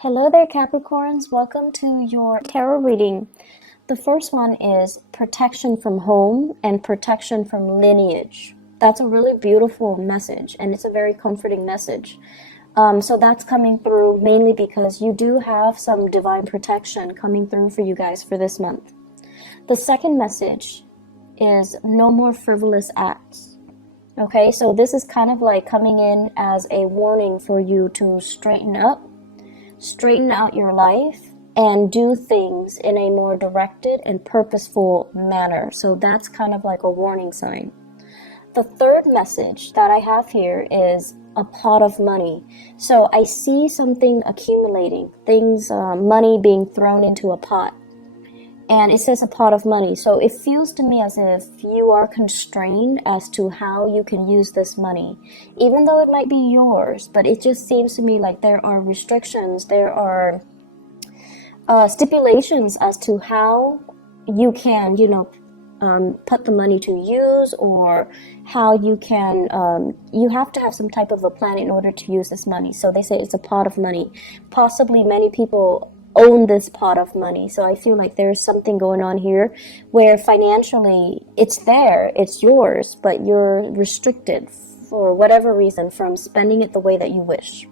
Hello there, Capricorns. Welcome to your tarot reading. The first one is protection from home and protection from lineage. That's a really beautiful message, and it's a very comforting message. So that's coming through mainly because you do have some divine protection coming through for you guys for this month. The second message is no more frivolous acts. Okay, so this is kind of like coming in as a warning for you to straighten out your life and do things in a more directed and purposeful manner. So that's kind of like a warning sign. The third message that I have here is a pot of money. So I see something accumulating, money being thrown into a pot. And it says a pot of money. So it feels to me as if you are constrained as to how you can use this money. Even though it might be yours, but it just seems to me like there are restrictions, there are stipulations as to how you can, put the money to use, or how you can, you have to have some type of a plan in order to use this money. So they say it's a pot of money. Possibly many people own this pot of money. So I feel like there's something going on here where financially it's there, it's yours, but you're restricted for whatever reason from spending it the way that you wish.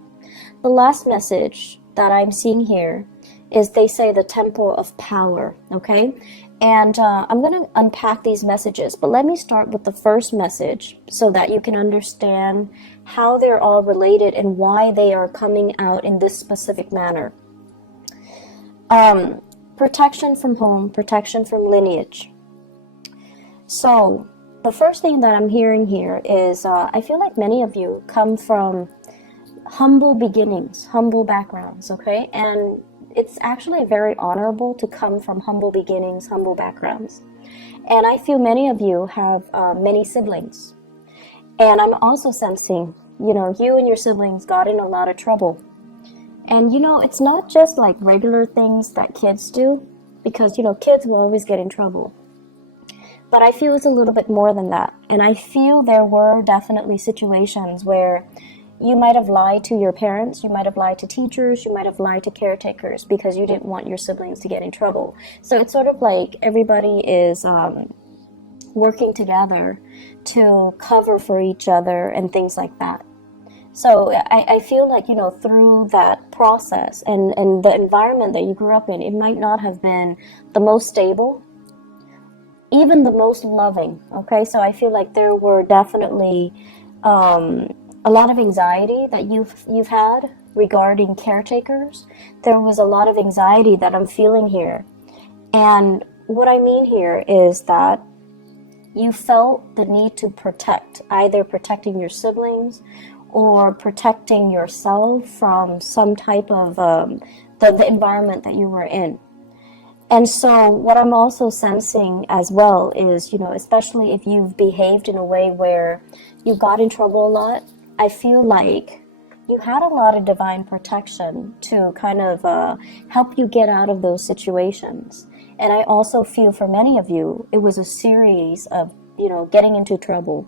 The last message that I'm seeing here is they say the temple of power, okay? And I'm going to unpack these messages, but let me start with the first message so that you can understand how they're all related and why they are coming out in this specific manner. Protection from home, protection from lineage. So the first thing that I'm hearing here is I feel like many of you come from humble beginnings, humble backgrounds, okay? And it's actually very honorable to come from humble beginnings, humble backgrounds. And I feel many of you have many siblings. And I'm also sensing, you and your siblings got in a lot of trouble. And it's not just like regular things that kids do, because kids will always get in trouble. But I feel it's a little bit more than that. And I feel there were definitely situations where you might have lied to your parents, you might have lied to teachers, you might have lied to caretakers because you didn't want your siblings to get in trouble. So it's sort of like everybody is working together to cover for each other and things like that. So I feel like, through that process and the environment that you grew up in, it might not have been the most stable, even the most loving, okay? So I feel like there were definitely a lot of anxiety that you've had regarding caretakers. There was a lot of anxiety that I'm feeling here. And what I mean here is that you felt the need to protect, either protecting your siblings or protecting yourself from some type of the environment that you were in. And so what I'm also sensing as well is, especially if you've behaved in a way where you got in trouble a lot, I feel like you had a lot of divine protection to kind of help you get out of those situations. And I also feel for many of you, it was a series of, getting into trouble.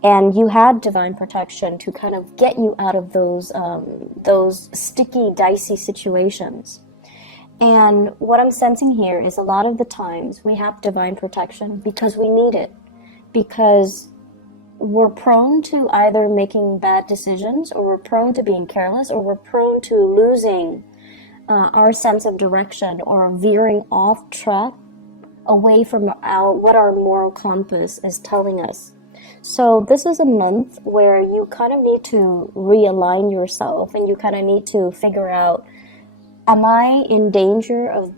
And you had divine protection to kind of get you out of those sticky, dicey situations. And what I'm sensing here is a lot of the times we have divine protection because we need it. Because we're prone to either making bad decisions, or we're prone to being careless, or we're prone to losing our sense of direction or veering off track away from what our moral compass is telling us. So this is a month where you kind of need to realign yourself, and you kind of need to figure out, am I in danger of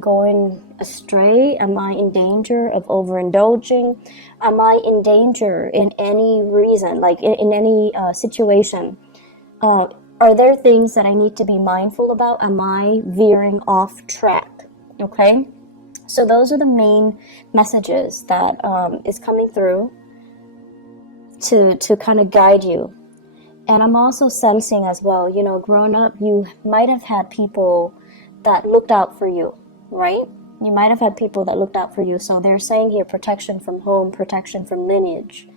going astray? Am I in danger of overindulging? Am I in danger in any reason, like in any situation? Are there things that I need to be mindful about? Am I veering off track? Okay? So those are the main messages that is coming through to kind of guide you. And I'm also sensing as well, growing up, you might have had people that looked out for you, right? You might have had people that looked out for you. So they're saying here, protection from home, protection from lineage.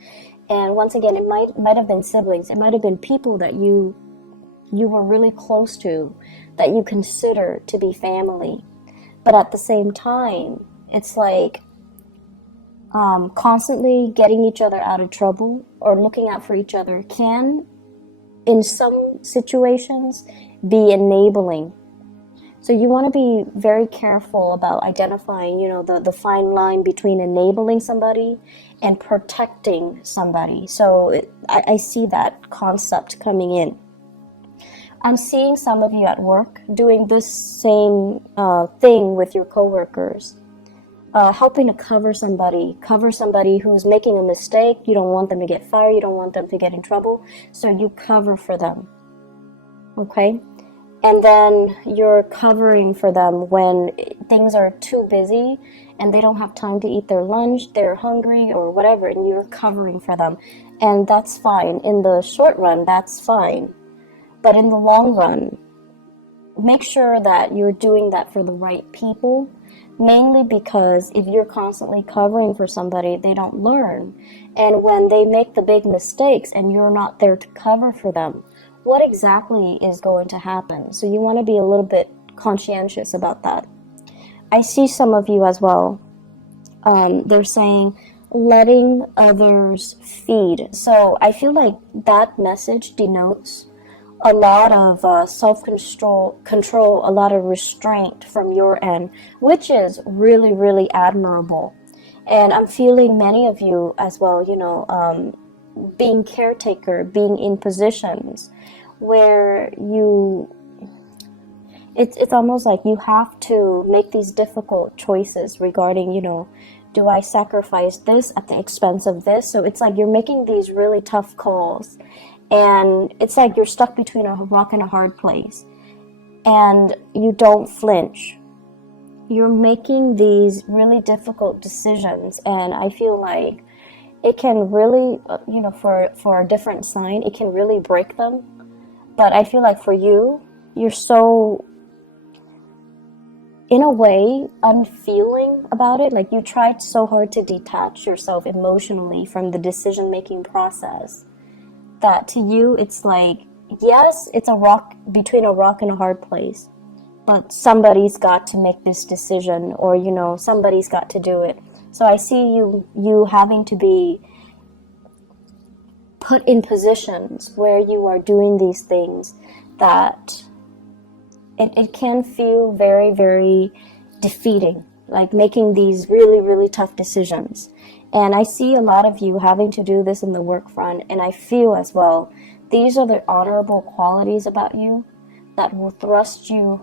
And once again, it might have been siblings. It might have been people that you you were really close to, that you consider to be family. But at the same time, it's like constantly getting each other out of trouble or looking out for each other can, in some situations, be enabling. So you want to be very careful about identifying, the fine line between enabling somebody and protecting somebody. So I see that concept coming in. I'm seeing some of you at work doing this same thing with your coworkers, helping to cover somebody who's making a mistake. You don't want them to get fired. You don't want them to get in trouble. So you cover for them. Okay? And then you're covering for them when things are too busy and they don't have time to eat their lunch, they're hungry or whatever, and you're covering for them. And that's fine. In the short run, that's fine. But in the long run, make sure that you're doing that for the right people, mainly because if you're constantly covering for somebody, they don't learn. And when they make the big mistakes and you're not there to cover for them, what exactly is going to happen? So you want to be a little bit conscientious about that. I see some of you as well. They're saying letting others feed. So I feel like that message denotes a lot of self-control, a lot of restraint from your end, which is really, really admirable. And I'm feeling many of you as well, being caretaker, being in positions where it's almost like you have to make these difficult choices regarding, do I sacrifice this at the expense of this? So it's like you're making these really tough calls. And it's like you're stuck between a rock and a hard place. And you don't flinch. You're making these really difficult decisions. And I feel like it can really, for a different sign, it can really break them. But I feel like for you, you're so, in a way, unfeeling about it. Like you tried so hard to detach yourself emotionally from the decision-making process, that to you it's like, yes, it's a rock between a rock and a hard place, but somebody's got to make this decision, or somebody's got to do it. So I see you having to be put in positions where you are doing these things that it can feel very, very defeating, like making these really, really tough decisions. And I see a lot of you having to do this in the work front, and I feel as well, these are the honorable qualities about you that will thrust you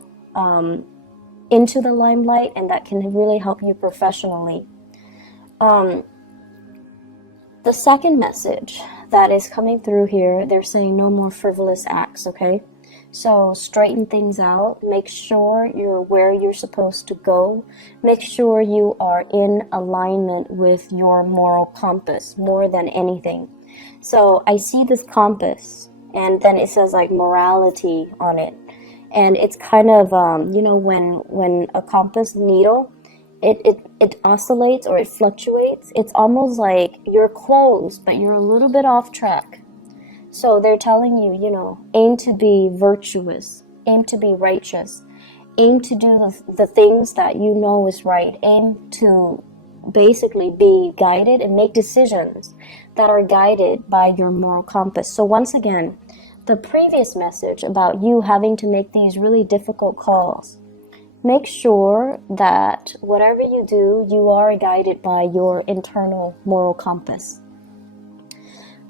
into the limelight and that can really help you professionally. The second message that is coming through here, they're saying no more frivolous acts, okay? So straighten things out, make sure you're where you're supposed to go, make sure you are in alignment with your moral compass more than anything. So I see this compass, and then it says like morality on it. And it's kind of, when a compass needle, it oscillates or it fluctuates. It's almost like you're close, but you're a little bit off track. So they're telling you, aim to be virtuous, aim to be righteous, aim to do the things that you know is right, aim to basically be guided and make decisions that are guided by your moral compass. So once again, the previous message about you having to make these really difficult calls, make sure that whatever you do, you are guided by your internal moral compass.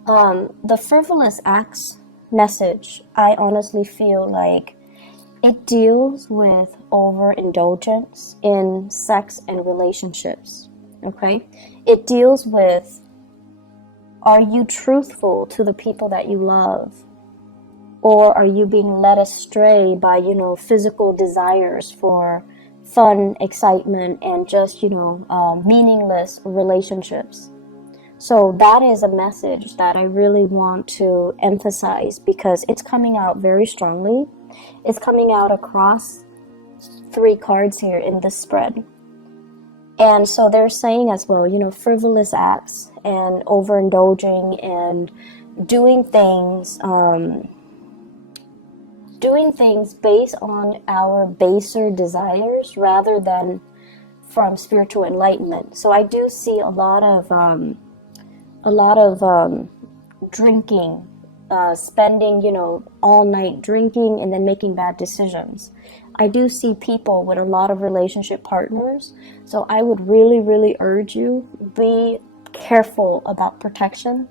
The frivolous acts message, I honestly feel like it deals with overindulgence in sex and relationships, okay? It deals with, are you truthful to the people that you love? Or are you being led astray by, physical desires for fun, excitement, and just, meaningless relationships? So that is a message that I really want to emphasize because it's coming out very strongly. It's coming out across 3 cards here in this spread. And so they're saying as well, frivolous acts and overindulging and doing things doing things based on our baser desires rather than from spiritual enlightenment. So I do see a lot of drinking, spending, all night drinking and then making bad decisions. I do see people with a lot of relationship partners. So I would really, really urge you, be careful about protection.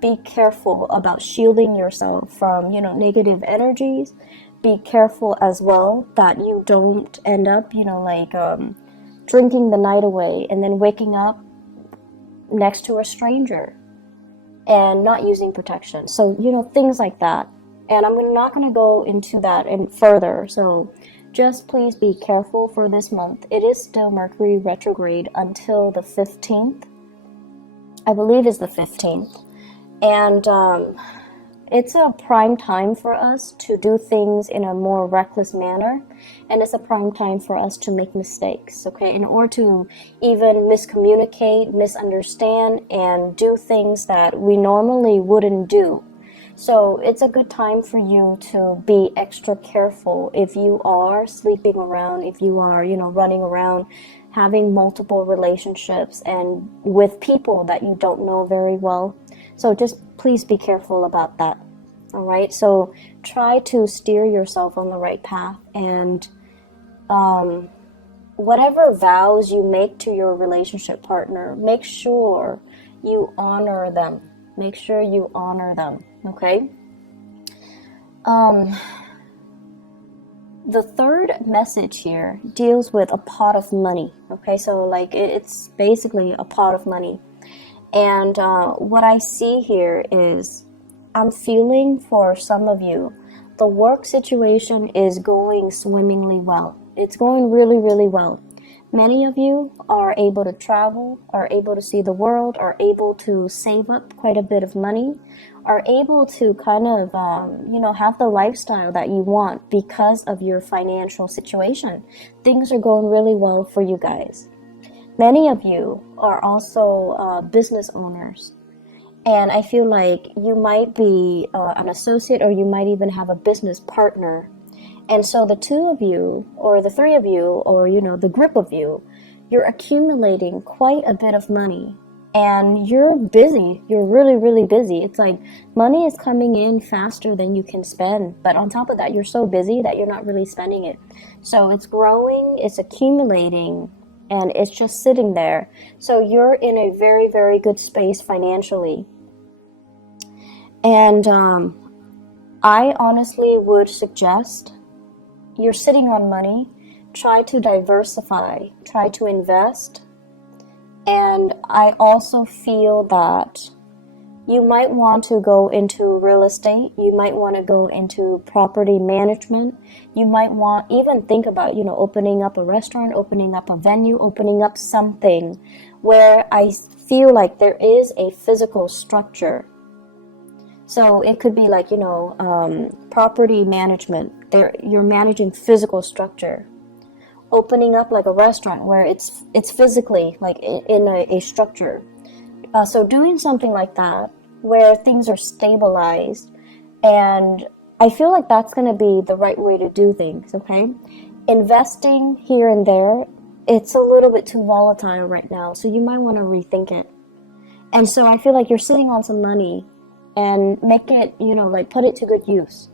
Be careful about shielding yourself from, negative energies. Be careful as well that you don't end up, drinking the night away and then waking up next to a stranger and not using protection. So, things like that. And I'm not going to go into that and further. So just please be careful for this month. It is still Mercury retrograde until the 15th. I believe it's the 15th. And it's a prime time for us to do things in a more reckless manner. And it's a prime time for us to make mistakes, okay? In order to even miscommunicate, misunderstand, and do things that we normally wouldn't do. So it's a good time for you to be extra careful if you are sleeping around, if you are, running around, having multiple relationships and with people that you don't know very well. So just please be careful about that. All right. So try to steer yourself on the right path, and whatever vows you make to your relationship partner, make sure you honor them. Make sure you honor them. Okay. The third message here deals with a pot of money. Okay. So it's basically a pot of money. And what I see here is I'm feeling for some of you, the work situation is going swimmingly well. It's going really, really well. Many of you are able to travel, are able to see the world, are able to save up quite a bit of money, are able to kind of, have the lifestyle that you want because of your financial situation. Things are going really well for you guys. Many of you are also business owners, and I feel like you might be an associate, or you might even have a business partner. And so the two of you, or the three of you, or the group of you, you're accumulating quite a bit of money, and you're busy. You're really, really busy. It's like money is coming in faster than you can spend, but on top of that, you're so busy that you're not really spending it. So it's growing, it's accumulating, and it's just sitting there. So you're in a very, very good space financially. And I honestly would suggest, you're sitting on money, try to diversify, try to invest. And I also feel that you might want to go into real estate. You might want to go into property management. You might even think about, opening up a restaurant, opening up a venue, opening up something where I feel like there is a physical structure. So it could be like, property management. You're managing physical structure. Opening up like a restaurant where it's physically like in a structure. So doing something like that, where things are stabilized, and I feel like that's going to be the right way to do things, okay? Investing here and there, it's a little bit too volatile right now, so you might want to rethink it. And so I feel like you're sitting on some money, and make it, put it to good use.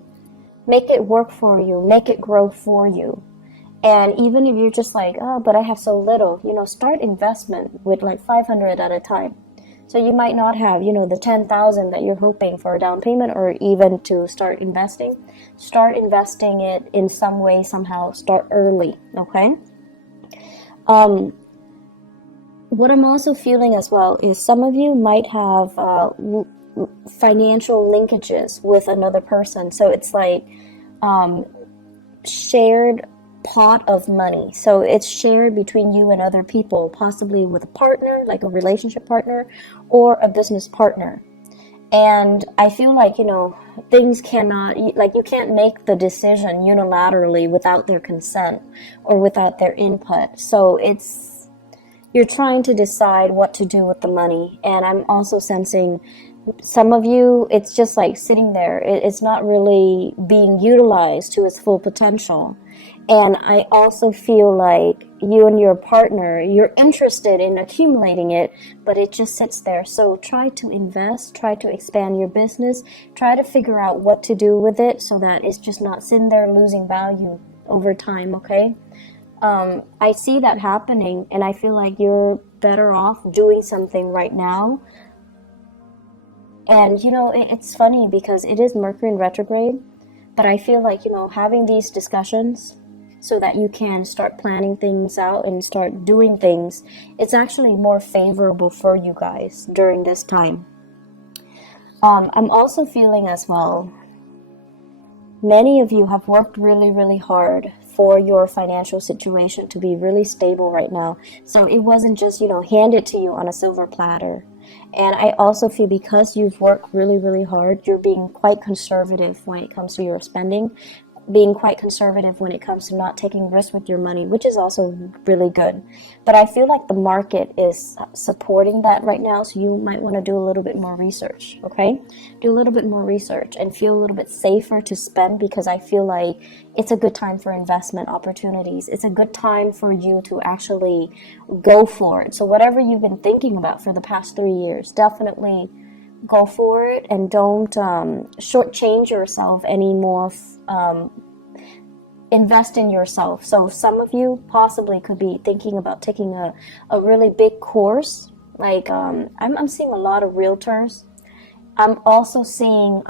Make it work for you, make it grow for you. And even if you're just like, oh, but I have so little, start investment with like 500 at a time. So you might not have, the 10,000 that you're hoping for a down payment, or even to start investing. Start investing it in some way, somehow. Start early, okay? What I'm also feeling as well is some of you might have financial linkages with another person. So it's like shared pot of money. So it's shared between you and other people, possibly with a partner, like a relationship partner, or a business partner. And I feel like, things cannot, you can't make the decision unilaterally without their consent or without their input. So you're trying to decide what to do with the money. And I'm also sensing Some of you, it's just like sitting there. It's not really being utilized to its full potential. And I also feel like you and your partner, you're interested in accumulating it, but it just sits there. So try to invest, try to expand your business, try to figure out what to do with it so that it's just not sitting there losing value over time, okay? I see that happening, and I feel like you're better off doing something right now. And it's funny because it is Mercury in retrograde, but I feel like, having these discussions so that you can start planning things out and start doing things, it's actually more favorable for you guys during this time. I'm also feeling as well, many of you have worked really, really hard for your financial situation to be really stable right now. So it wasn't just, handed to you on a silver platter. And I also feel because you've worked really, really hard, you're being quite conservative when it comes to your spending, being quite conservative when it comes to not taking risks with your money, which is also really good. But I feel like the market is supporting that right now, so you might want to do a little bit more research, okay? Do a little bit more research and feel a little bit safer to spend, because I feel like it's a good time for investment opportunities. It's a good time for you to actually go for it. So whatever you've been thinking about for the past 3 years, definitely go for it, and don't shortchange yourself anymore. Invest in yourself. So some of you possibly could be thinking about taking a really big course. Like I'm seeing a lot of realtors. I'm also seeing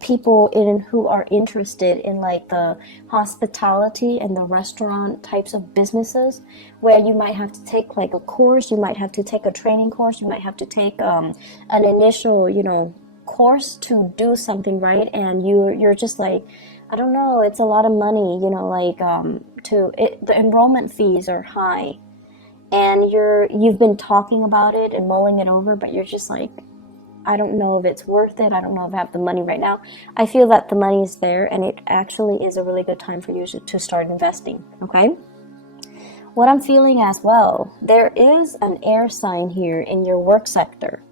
people who are interested in like the hospitality and the restaurant types of businesses, where you might have to take like a course, you might have to take a training course, you might have to take an initial, course to do something, right? And you're just like, I don't know, it's a lot of money, the enrollment fees are high, and you've been talking about it and mulling it over, but you're just like, I don't know if it's worth it. I don't know if I have the money right now. I feel that the money is there, and it actually is a really good time for you to start investing, okay? What I'm feeling as well, there is an air sign here in your work sector.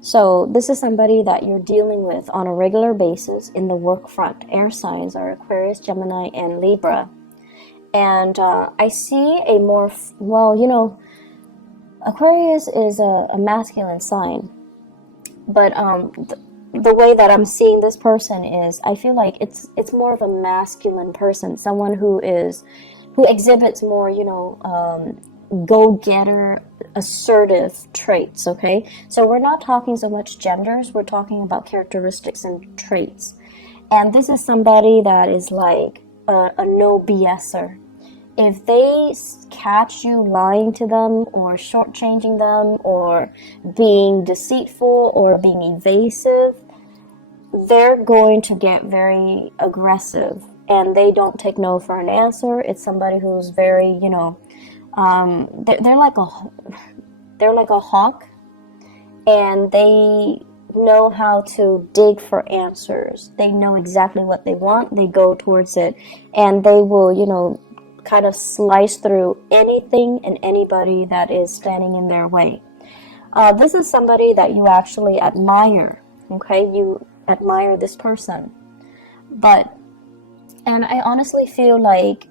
So this is somebody that you're dealing with on a regular basis in the work front. Air signs are Aquarius, Gemini, and Libra. And I see a more, Aquarius is a masculine sign. But the way that I'm seeing this person is, I feel like it's more of a masculine person, someone who exhibits more, go-getter, assertive traits, okay? So we're not talking so much genders, we're talking about characteristics and traits. And this is somebody that is like a no BSer. If they catch you lying to them or shortchanging them or being deceitful or being evasive, they're going to get very aggressive, and they don't take no for an answer. It's somebody who's very, they're like a hawk, and they know how to dig for answers. They know exactly what they want. They go towards it, and they will, kind of slice through anything and anybody that is standing in their way. This is somebody that you actually admire, okay? You admire this person. And I honestly feel like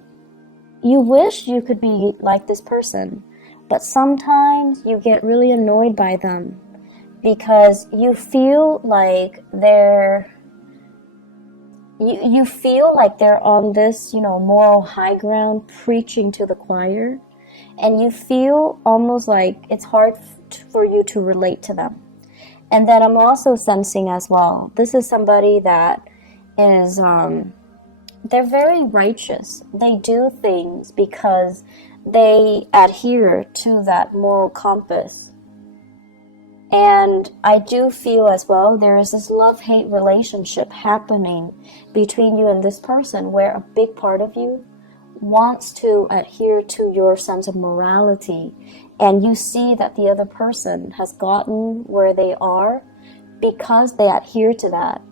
you wish you could be like this person, but sometimes you get really annoyed by them because you feel like you feel like they're on this, moral high ground preaching to the choir, and you feel almost like it's hard for you to relate to them. And then I'm also sensing as well, this is somebody that is, they're very righteous. They do things because they adhere to that moral compass. And I do feel as well there is this love-hate relationship happening between you and this person, where a big part of you wants to adhere to your sense of morality, and you see that the other person has gotten where they are because they adhere to that.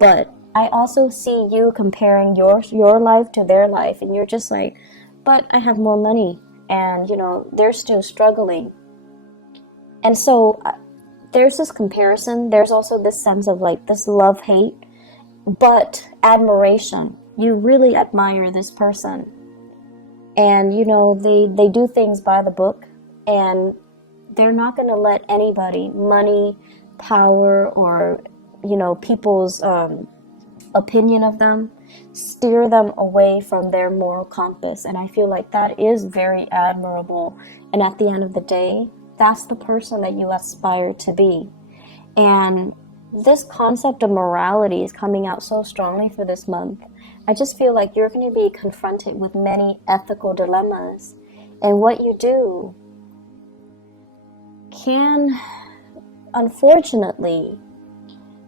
But I also see you comparing your life to their life, and you're just like, but I have more money, and they're still struggling. And so there's this comparison. There's also this sense of like this love-hate, but admiration. You really admire this person. And, you know, they do things by the book, and they're not going to let anybody, money, power, or, you know, people's opinion of them, steer them away from their moral compass. And I feel like that is very admirable. And at the end of the day, that's the person that you aspire to be. And this concept of morality is coming out so strongly for this month. I just feel like you're going to be confronted with many ethical dilemmas. And what you do can, unfortunately,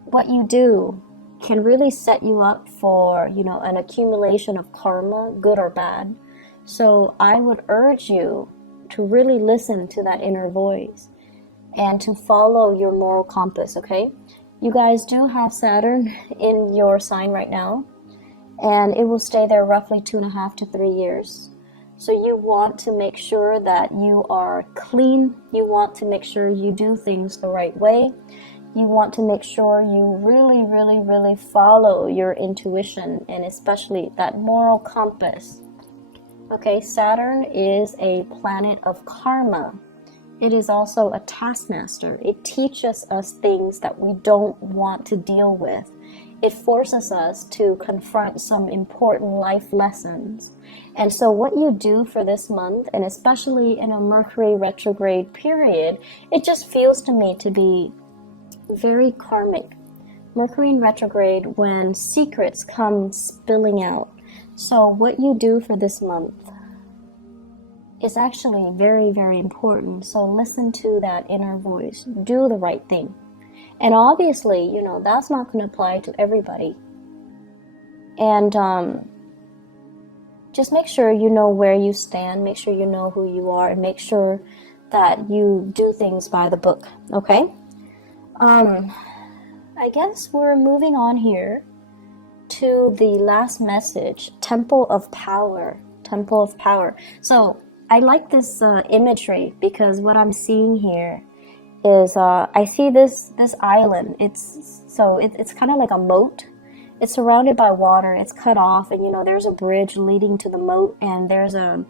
what you do can really set you up for, you know, an accumulation of karma, good or bad. So I would urge you to really listen to that inner voice and to follow your moral compass, okay? You guys do have Saturn in your sign right now, and it will stay there roughly 2.5 to 3 years. So you want to make sure that you are clean. You want to make sure you do things the right way. You want to make sure you really, really, really follow your intuition, and especially that moral compass. Okay, Saturn is a planet of karma. It is also a taskmaster. It teaches us things that we don't want to deal with. It forces us to confront some important life lessons. And so what you do for this month, and especially in a Mercury retrograde period, it just feels to me to be very karmic. Mercury in retrograde, when secrets come spilling out. So what you do for this month is actually very, very important. So listen to that inner voice. Do the right thing. And obviously, you know, that's not going to apply to everybody. And just make sure you know where you stand. Make sure you know who you are. And make sure that you do things by the book. Okay? I guess we're moving on here to the last message. Temple of Power. Temple of Power. So I like this imagery, because what I'm seeing here is I see this island. It's kind of like a moat. It's surrounded by water. It's cut off, and you know there's a bridge leading to the moat, and there's a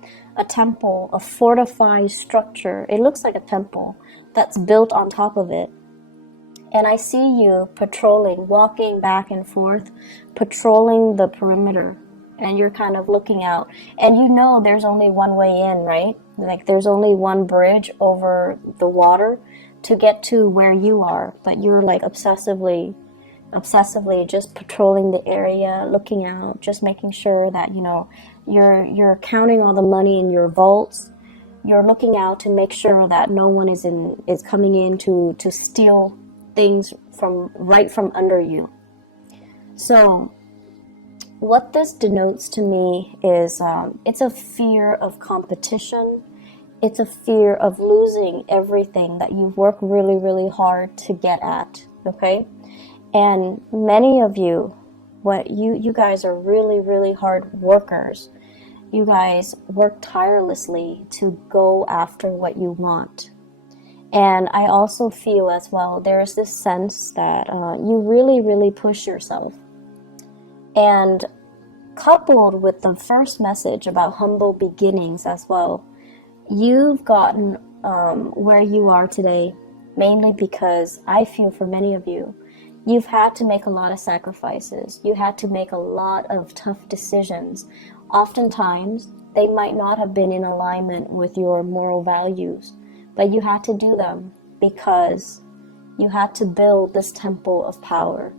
temple, a fortified structure. It looks like a temple that's built on top of it. And I see you patrolling, walking back and forth, patrolling the perimeter. And you're kind of looking out. And you know there's only one way in, right? Like there's only one bridge over the water to get to where you are. But you're like obsessively just patrolling the area, looking out, just making sure that, you know, you're counting all the money in your vaults. You're looking out to make sure that no one is coming in to steal things from under you. So what this denotes to me is it's a fear of competition. It's a fear of losing everything that you've worked really, really hard to get at, okay? And many of you, you guys are really, really hard workers. You guys work tirelessly to go after what you want. And I also feel as well, there's this sense that you really, really push yourself. And coupled with the first message about humble beginnings as well, you've gotten where you are today, mainly because I feel for many of you, you've had to make a lot of sacrifices. You had to make a lot of tough decisions. Oftentimes, they might not have been in alignment with your moral values, but you had to do them because you had to build this temple of power.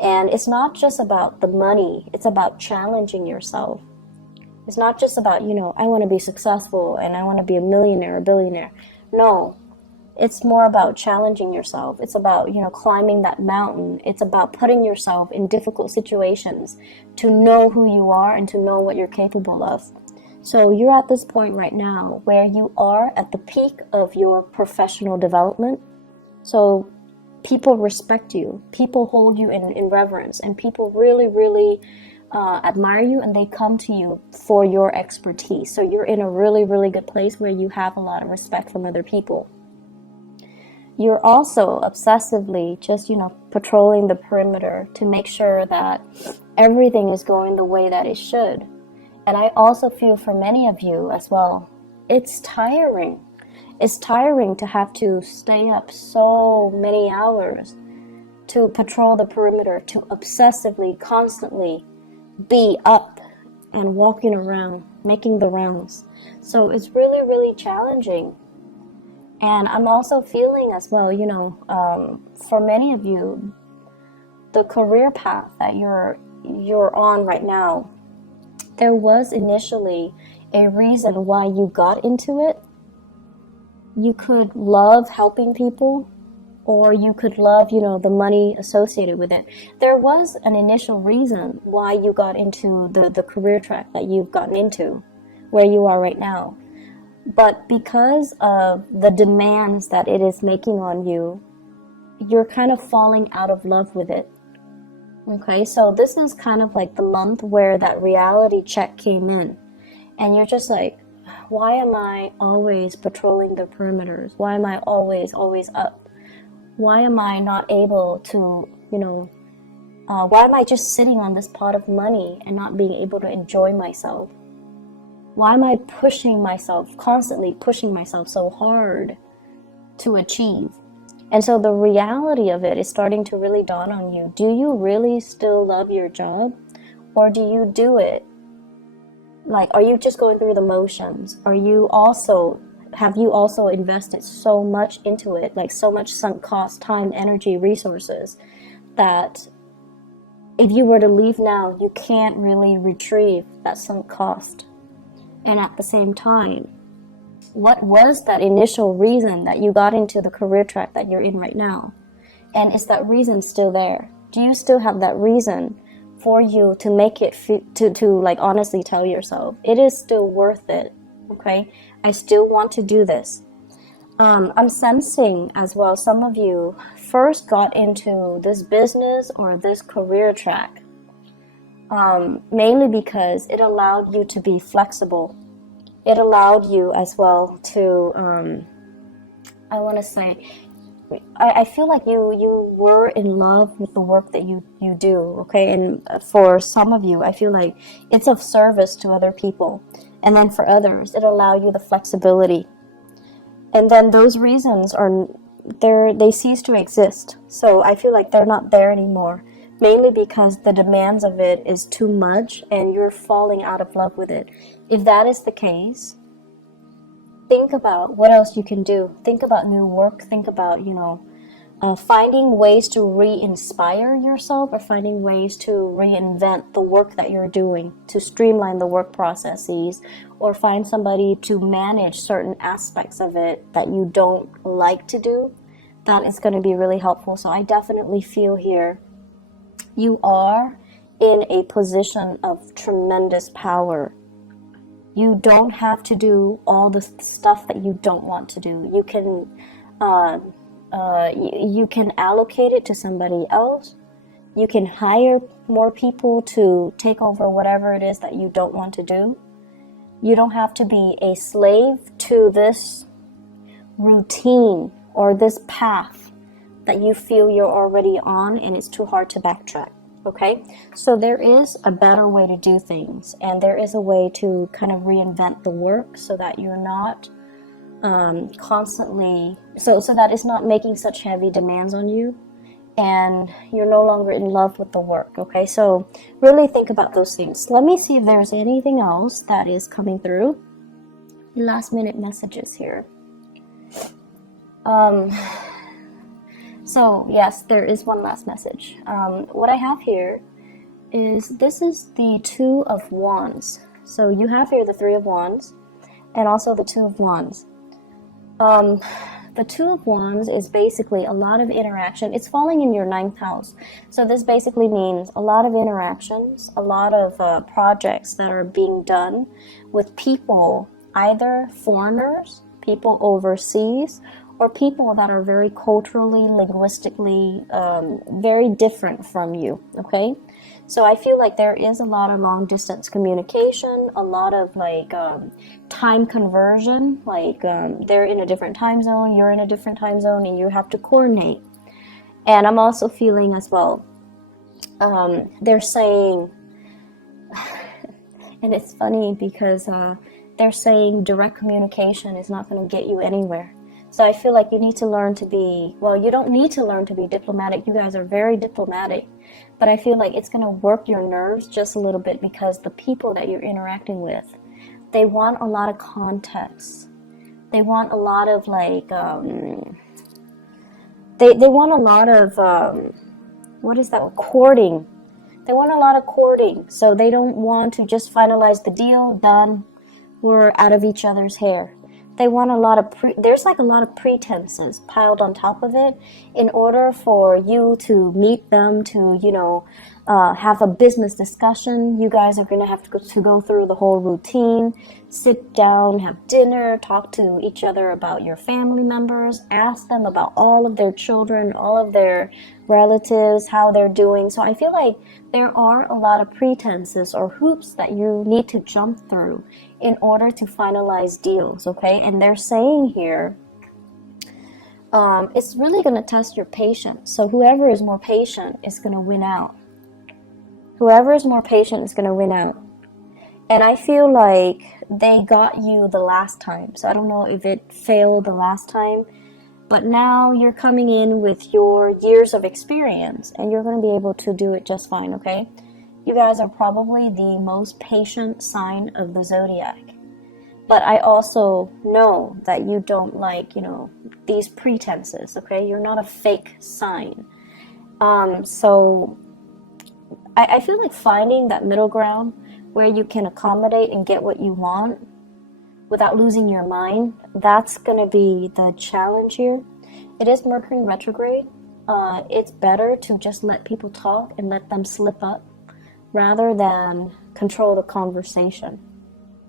And it's not just about the money, it's about challenging yourself. It's not just about, you know, I want to be successful and I want to be a millionaire, a billionaire. No, it's more about challenging yourself. It's about, you know, climbing that mountain. It's about putting yourself in difficult situations to know who you are and to know what you're capable of. So you're at this point right now where you are at the peak of your professional development. So people respect you, people hold you in reverence, and people really, really admire you, and they come to you for your expertise. So you're in a really, really good place where you have a lot of respect from other people. You're also obsessively just, patrolling the perimeter to make sure that everything is going the way that it should. And I also feel for many of you as well, it's tiring. It's tiring to have to stay up so many hours to patrol the perimeter, to obsessively, constantly be up and walking around, making the rounds. So it's really, really challenging. And I'm also feeling as well, for many of you, the career path that you're on right now, there was initially a reason why you got into it. You could love helping people, or you could love, the money associated with it. There was an initial reason why you got into the career track that you've gotten into, where you are right now. But because of the demands that it is making on you, you're kind of falling out of love with it. Okay, so this is kind of like the month where that reality check came in. And you're just like, why am I always patrolling the perimeters? Why am I always up? Why am I not able to, why am I just sitting on this pot of money and not being able to enjoy myself? Why am I constantly pushing myself so hard to achieve? And so the reality of it is starting to really dawn on you. Do you really still love your job? Or do you do it? Like, are you just going through the motions? Have you also invested so much into it, like so much sunk cost, time, energy, resources, that if you were to leave now, you can't really retrieve that sunk cost? And at the same time, what was that initial reason that you got into the career track that you're in right now? And is that reason still there? Do you still have that reason for you to make it, to like honestly tell yourself, it is still worth it, okay? I still want to do this. I'm sensing as well, some of you first got into this business or this career track mainly because it allowed you to be flexible. It allowed you as well to, I feel like you were in love with the work that you do, okay? And for some of you, I feel like it's of service to other people. And then for others, it allowed you the flexibility. And then those reasons they cease to exist. So I feel like they're not there anymore. Mainly because the demands of it is too much and you're falling out of love with it. If that is the case, think about what else you can do. Think about new work. Think about, finding ways to re-inspire yourself, or finding ways to reinvent the work that you're doing, to streamline the work processes, or find somebody to manage certain aspects of it that you don't like to do. That is going to be really helpful. So I definitely feel here you are in a position of tremendous power. You don't have to do all the stuff that you don't want to do. You can you can allocate it to somebody else. You can hire more people to take over whatever it is that you don't want to do. You don't have to be a slave to this routine or this path that you feel you're already on and it's too hard to backtrack, okay? So there is a better way to do things, and there is a way to kind of reinvent the work so that you're not constantly, so that it's not making such heavy demands on you and you're no longer in love with the work, okay? So really think about those things. Let me see if there's anything else that is coming through. Last minute messages here. So yes, there is one last message. What I have here is, this is the Two of Wands. So you have here the Three of Wands and also the Two of Wands. The Two of Wands is basically a lot of interaction. It's falling in your 9th house. So this basically means a lot of interactions, a lot of projects that are being done with people, either foreigners, people overseas, or people that are very culturally, linguistically, very different from you, okay? So I feel like there is a lot of long distance communication, a lot of like time conversion, like they're in a different time zone, you're in a different time zone, and you have to coordinate. And I'm also feeling as well, they're saying, and it's funny because they're saying direct communication is not going to get you anywhere. So I feel like you need to learn to be, well, you don't need to learn to be diplomatic. You guys are very diplomatic. But I feel like it's going to work your nerves just a little bit because the people that you're interacting with, they want a lot of context. They want a lot of like, they want a lot of, what is that, courting. They want a lot of courting. So they don't want to just finalize the deal, done, we're out of each other's hair. They want a lot of, there's like a lot of pretenses piled on top of it in order for you to meet them, to, you know, have a business discussion. You guys are going to have to go through the whole routine, sit down, have dinner, talk to each other about your family members, ask them about all of their children, all of their relatives, how they're doing. So I feel like there are a lot of pretenses or hoops that you need to jump through in order to finalize deals, okay? And they're saying here, it's really going to test your patience. So whoever is more patient is going to win out. Whoever is more patient is going to win out. And I feel like they got you the last time. So I don't know if it failed the last time, but now you're coming in with your years of experience and you're going to be able to do it just fine, okay? You guys are probably the most patient sign of the zodiac. But I also know that you don't like, you know, these pretenses, okay? You're not a fake sign. So I feel like finding that middle ground where you can accommodate and get what you want without losing your mind, that's going to be the challenge here. It is Mercury retrograde. It's better to just let people talk and let them slip up rather than control the conversation,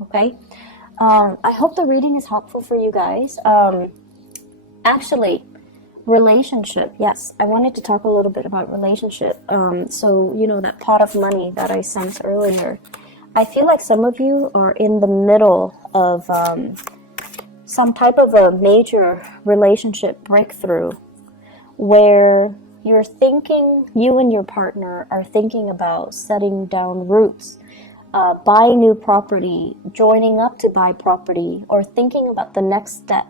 okay? I hope the reading is helpful for you guys. Actually, relationship, yes, I wanted to talk a little bit about relationship. So, you know, that pot of money that I sent earlier, I feel like some of you are in the middle of some type of a major relationship breakthrough where you're thinking, you and your partner are thinking about setting down roots, buying new property, joining up to buy property, or thinking about the next step,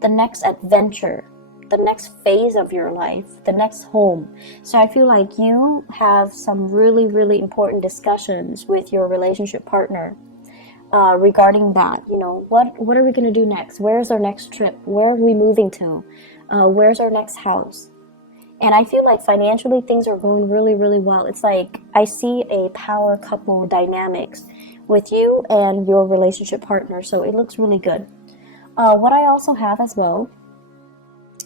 the next adventure, the next phase of your life, the next home. So I feel like you have some really, really important discussions with your relationship partner regarding that. You know, what are we going to do next? Where's our next trip? Where are we moving to? Where's our next house? And I feel like financially things are going really, really well. It's like I see a power couple dynamics with you and your relationship partner. So it looks really good. What I also have as well,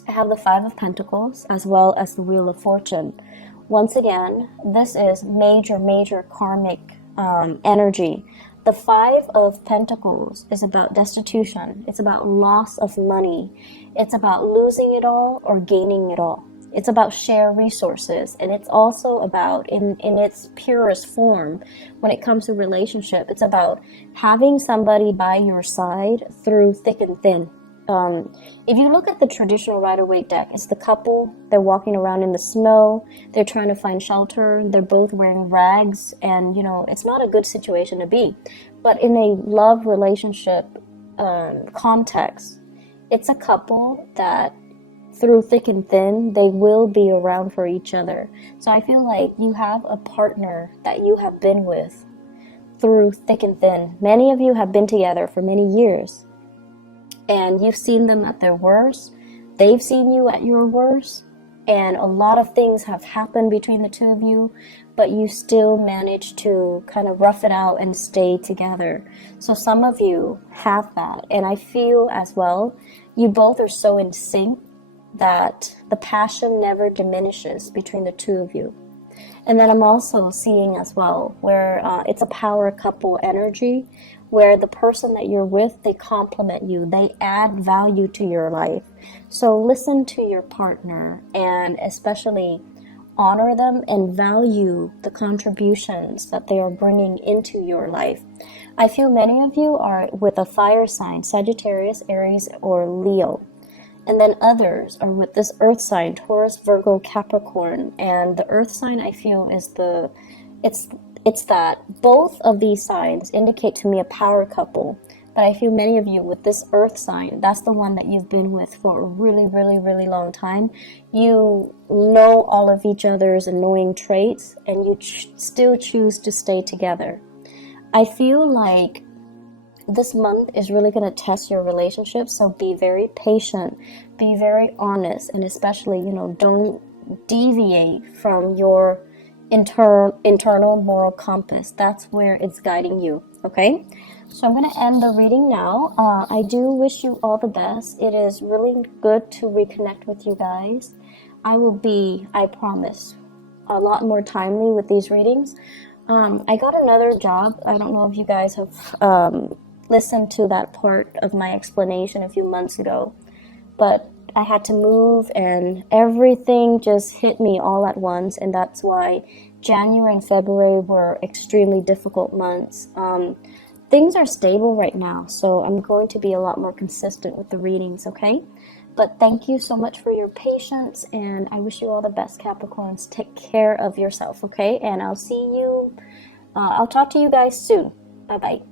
I have the Five of Pentacles as well as the Wheel of Fortune. Once again, this is major, major karmic energy. The Five of Pentacles is about destitution. It's about loss of money. It's about losing it all or gaining it all. It's about shared resources, and it's also about, in its purest form, when it comes to relationship, it's about having somebody by your side through thick and thin. If you look at the traditional Rider-Waite deck, it's the couple, they're walking around in the snow, they're trying to find shelter, they're both wearing rags, and, you know, it's not a good situation to be. But in a love relationship context, it's a couple that through thick and thin, they will be around for each other. So I feel like you have a partner that you have been with through thick and thin. Many of you have been together for many years, and you've seen them at their worst. They've seen you at your worst, and a lot of things have happened between the two of you, but you still manage to kind of rough it out and stay together. So some of you have that, and I feel as well, you both are so in sync that the passion never diminishes between the two of you. And then I'm also seeing as well where it's a power couple energy, where the person that you're with, they complement you, they add value to your life. So listen to your partner, and especially honor them and value the contributions that they are bringing into your life. I feel many of you are with a fire sign, Sagittarius, Aries, or Leo. And then others are with this earth sign, Taurus, Virgo, Capricorn. And the earth sign, I feel, is it's that both of these signs indicate to me a power couple. But I feel many of you with this earth sign, that's the one that you've been with for a really, really, really long time. You know all of each other's annoying traits, and you still choose to stay together. I feel like this month is really going to test your relationship, so be very patient, be very honest, and especially, don't deviate from your internal moral compass. That's where it's guiding you, okay? So I'm going to end the reading now. I do wish you all the best. It is really good to reconnect with you guys. I will be, I promise, a lot more timely with these readings. I got another job. I don't know if you guys have listened to that part of my explanation a few months ago, but I had to move and everything just hit me all at once, and that's why January and February were extremely difficult months. Things are stable right now, so I'm going to be a lot more consistent with the readings, okay? But thank you so much for your patience, and I wish you all the best, Capricorns. Take care of yourself, okay? And I'll talk to you guys soon. Bye-bye.